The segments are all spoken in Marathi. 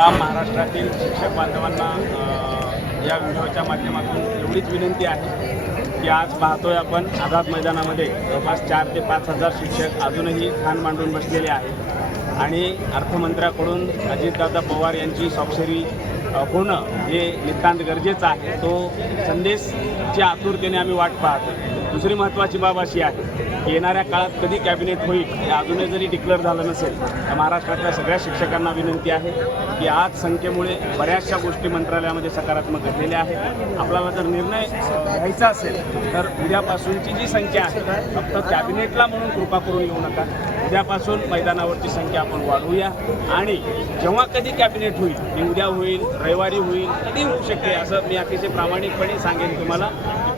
तमाम महाराष्ट्रातील शिक्षक बांधवांना या व्हिडिओच्या माध्यमातून एवढीच विनंती आहे की आज पाहतोय आपण आझाद मैदानामध्ये जवळपास चार ते पाच हजार शिक्षक अजूनही खान मांडून बसलेले आहेत. आणि अर्थमंत्र्याकडून अजितदादा पवार यांची स्वाक्षरी होणं हे नितांत गरजेचं आहे. तो संदेशच्या आतुरतेने आम्ही वाट पाहतो दुसरी महत्त्वाची बाब अशी आहे की येणाऱ्या काळात कधी कॅबिनेट होईल हे अजूनही जरी डिक्लेअर झालं नसेल तर महाराष्ट्रातल्या सगळ्या शिक्षकांना विनंती आहे की आज संख्येमुळे बऱ्याचशा गोष्टी मंत्रालयामध्ये सकारात्मक घडलेल्या आहेत. आपल्याला जर निर्णय घ्यायचा असेल तर उद्यापासूनची जी संख्या आहे फक्त कॅबिनेटला म्हणून कृपा करून येऊ नका. उद्यापासून मैदानावरची संख्या आपण वाढवूया. आणि जेव्हा कधी कॅबिनेट होईल ते उद्या होईल रविवारी होईल कधी होऊ शकते असं मी अतिशय प्रामाणिकपणे सांगेन तुम्हाला.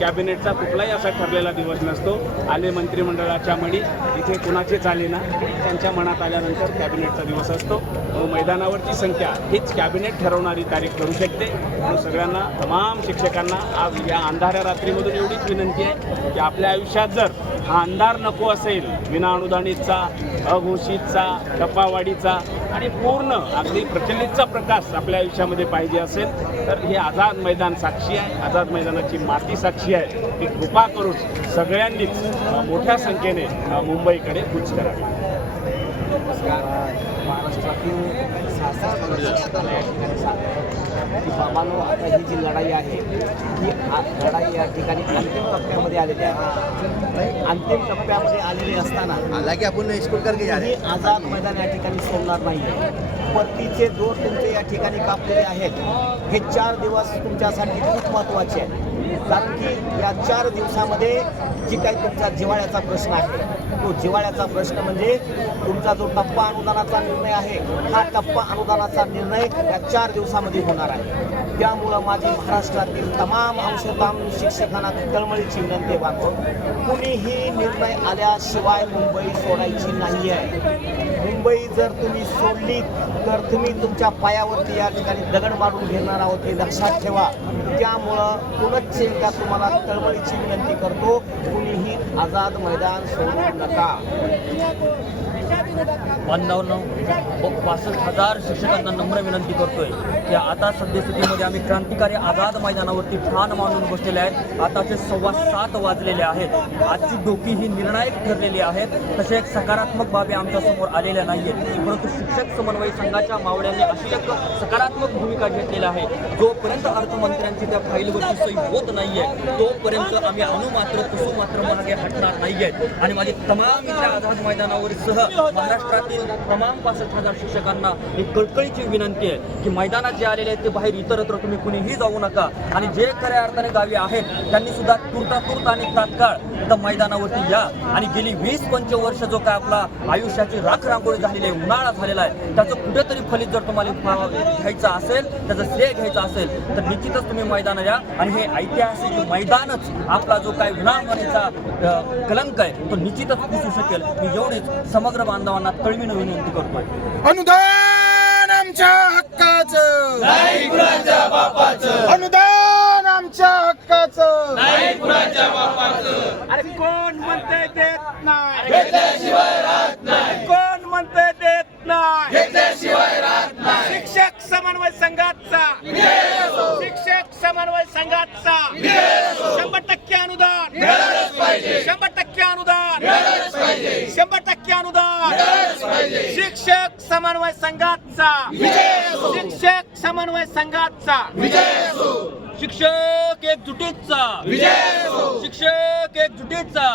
कॅबिनेटचा कुठलाही असा ठरलेला दिवस नसतो. आले मंत्रिमंडळाच्या मणी इथे कुणाचेच आले ना त्यांच्या मनात आल्यानंतर कॅबिनेटचा दिवस असतो. मैदानावरची संख्या हीच कॅबिनेट ठरवणारी तारीख ठरू शकते. म्हणून सगळ्यांना तमाम शिक्षकांना आज या अंधाऱ्या रात्रीमधून एवढीच विनंती आहे की आपल्या आयुष्यात जर हा अंधार नको असेल विनाअनुदानितचा अघोषितचा टप्पावाडीचा आणि पूर्ण अगदी प्रचलितचा प्रकाश आपल्या आयुष्यामध्ये पाहिजे असेल तर हे आझाद मैदान साक्षी आहे. आझाद मैदानाची माती साक्षी आहे. की कृपा करून सगळ्यांनीच मोठ्या संख्येने मुंबईकडे कूच करावी. महाराष्ट्रातील या ठिकाणी की बाबांनो आता ही जी लढाई आहे ही लढाई या ठिकाणी अंतिम टप्प्यामध्ये आलेली आहे अंतिम टप्प्यामध्ये आलेली असताना हालांकि आपण स्कूल करके आझाद मैदान या ठिकाणी सोडणार नाही परतीचे दोर तुमचे या ठिकाणी कापलेले आहेत. हे चार दिवस तुमच्यासाठी खूप महत्त्वाचे आहेत. कारण की या चार दिवसामध्ये जी काही तुमचा जिवाळ्याचा प्रश्न आहे तो जिवाळ्याचा प्रश्न म्हणजे तुमचा जो टप्पा अनुदानाचा निर्णय आहे हा टप्पा अनुदानाचा निर्णय या चार दिवसामध्ये होणार आहे. त्यामुळं माझी महाराष्ट्रातील तमाम अंशतम शिक्षकांना तळमळीची विनंती बांधतो कुणीही निर्णय आल्याशिवाय मुंबई सोडायची नाही आहे मुंबई जर तुम्ही सोडली तर तुम्ही तुमच्या पायावरती या ठिकाणी दगड मारून घेणार आहोत हे लक्षात ठेवा. त्यामुळं पुनश्च एकदा तुम्हाला तळमळीची विनंती करतो कुणीही आझाद मैदान सोडू नका. बांधवांनो पासष्ट हजार शिक्षकांना नम्र विनंती करतोय की आता सद्यस्थितीमध्ये आम्ही क्रांतिकारी आझाद मैदानावरती ठाण मांडून बसलेले आहेत. आताचे सव्वा सात वाजलेले आहेत आजची डोकी ही निर्णायक ठरलेली आहेत. तसे एक सकारात्मक बाबी आमच्यासमोर आलेल्या नाही आहेत परंतु शिक्षक समन्वय संघाच्या मावळ्यांनी अशी एक सकारात्मक भूमिका घेतलेली आहे. जोपर्यंत अर्थमंत्र्यांची त्या फाईलवरची सही होत नाहीये तोपर्यंत आम्ही अनुमात्र मात्र कुसू मात्र मागे हटणार नाहीये. आणि माझी तमाम इथल्या आझाद मैदानावर सह महाराष्ट्रातील तमाम पासष्ट हजार शिक्षकांना एक कळकळीची विनंती आहे की मैदानात जे आलेले आहेत ते बाहेर इतरत्र तुम्ही कुणीही जाऊ नका. आणि जे खऱ्या अर्थाने गावी आहेत त्यांनी सुद्धा तुर्तातुर्त आणि तात्काळ त्या मैदानावरती या. आणि गेली वीस पंचवर्ष जो काय आपला आयुष्याची राख रांगोळी झालेली आहे उन्हाळा झालेला आहे. त्याचं कुठेतरी फलित जर तुम्हाला घ्यायचं असेल त्याचं श्रेय घ्यायचं असेल तर निश्चितच तुम्ही मैदान या. आणि हे ऐतिहासिक मैदानच आपला जो काय विनामनेचा कलंक आहे तो निश्चितच पुसू शकेल. मी एवढीच समग्र बांधवांना तळवीनं विनंती करतोय. अनुदान आमच्या हक्काचं. अनुदान आमच्या हक्काचं. अरे कोण म्हणते देत नाही. म्हणते देत नाही. शिक्षक समन्वय संघाचा. शिक्षक समन्वय संघाचा. शंभर टक्के अनुदान. शंभर टक्के अनुदान. शंभर टक्के अनुदान. शिक्षक समन्वय संघाचा. शिक्षक समन्वय संघाचा. शिक्षक एकजुटीचा. शिक्षक एकजुटीचा.